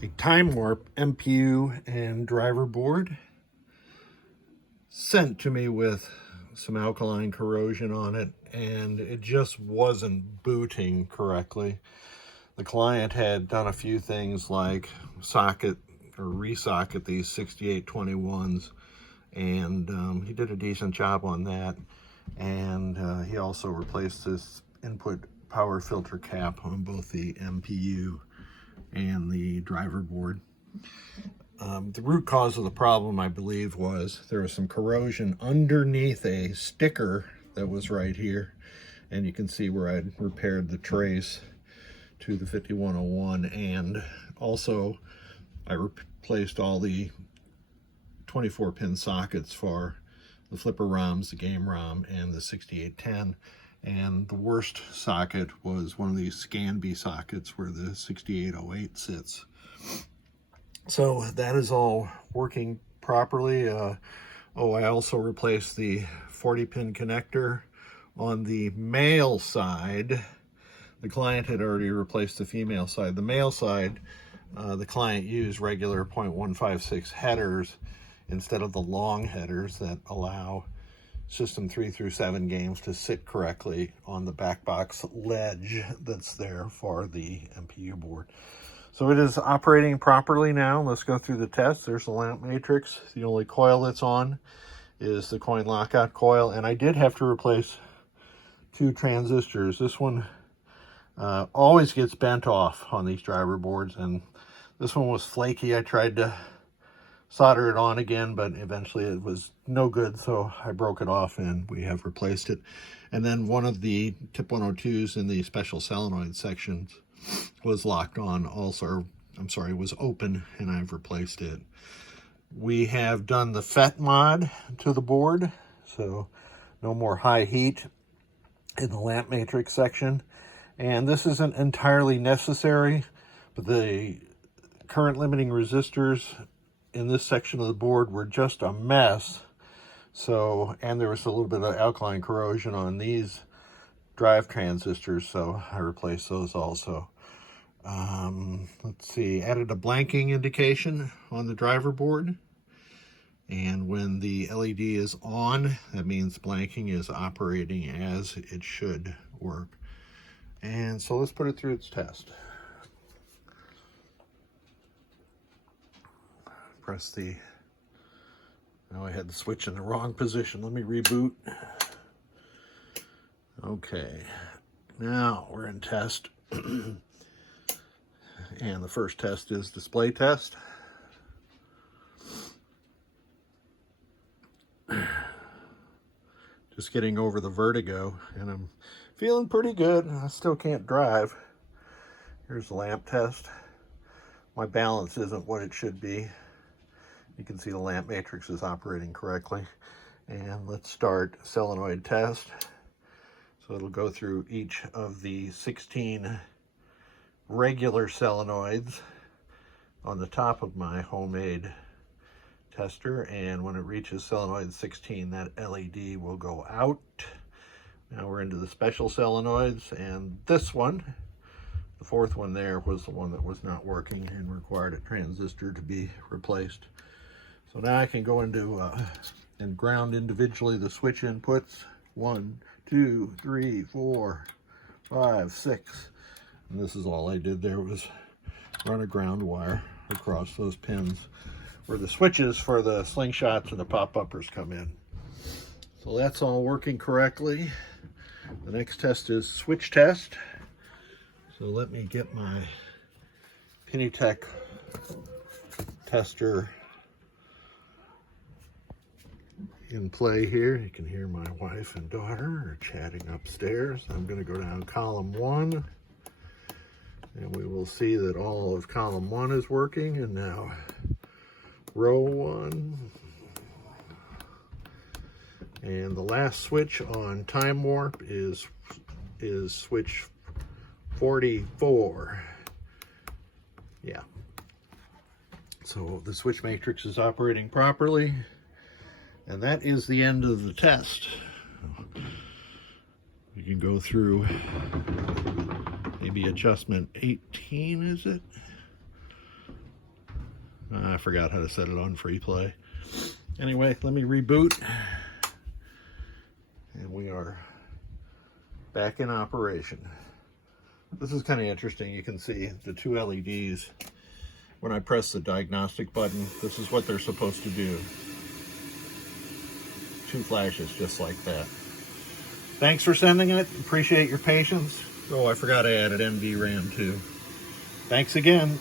a time warp MPU and driver board sent to me with some alkaline corrosion on it, and it just wasn't booting correctly. The client had done a few things like socket or resocket these 6821s, and he did a decent job on that. And he also replaced this input power filter cap on both the MPU and the driver board. The root cause of the problem, I believe, was there was some corrosion underneath a sticker that was right here, and you can see where I'd repaired the trace to the 5101, and also I replaced all the 24-pin sockets for the flipper ROMs, the game ROM, and the 6810. And the worst socket was one of these Scanby sockets where the 6808 sits. So that is all working properly. I also replaced the 40-pin connector on the male side. The client had already replaced the female side. The male side, the client used regular 0.156 headers instead of the long headers that allow system 3 through 7 games to sit correctly on the back box ledge that's there for the MPU board. So it is operating properly now. Let's go through the test. There's the lamp matrix. The only coil that's on is the coin lockout coil, and I did have to replace 2 transistors. This one always gets bent off on these driver boards, and this one was flaky. I tried to solder it on again, but eventually it was no good, so I broke it off and we have replaced it. And then one of the tip 102s in the special solenoid sections was locked on also, was open, and I've replaced it. We have done the FET mod to the board, so no more high heat in the lamp matrix section. And this isn't entirely necessary, but the current limiting resistors in this section of the board were just a mess. So, and there was a little bit of alkaline corrosion on these drive transistors, so I replaced those also. Let's see, added a blanking indication on the driver board. And when the LED is on, that means blanking is operating as it should work. And so let's put it through its test. Press the, now I had the switch in the wrong position. Let me reboot. Okay, now we're in test. And the first test is display test. Just getting over the vertigo, and I'm feeling pretty good. I still can't drive. Here's the lamp test. My balance isn't what it should be. You can see the lamp matrix is operating correctly. And let's start solenoid test. So it'll go through each of the 16 regular solenoids on the top of my homemade tester, and when it reaches solenoid 16, that LED will go out. Now we're into the special solenoids, and this one, the fourth one there, was the one that was not working and required a transistor to be replaced. So now I can go into and ground individually the switch inputs. 1, 2, 3, 4, 5, 6. And this is all I did there, was run a ground wire across those pins where the switches for the slingshots and the pop-uppers come in. So that's all working correctly. The next test is switch test. So let me get my Pennytech tester in play here. You can hear my wife and daughter are chatting upstairs. I'm going to go down column 1, and we will see that all of column 1 is working. And now row 1, and the last switch on time warp is switch 44. Yeah, so the switch matrix is operating properly, and that is the end of the test. You can go through maybe adjustment 18, is it? I forgot how to set it on free play. Anyway, let me reboot. And we are back in operation. This is kind of interesting. You can see the two LEDs. When I press the diagnostic button, this is what they're supposed to do. Two flashes just like that. Thanks for sending it. Appreciate your patience. Oh, I forgot I added NVRAM too. Thanks again.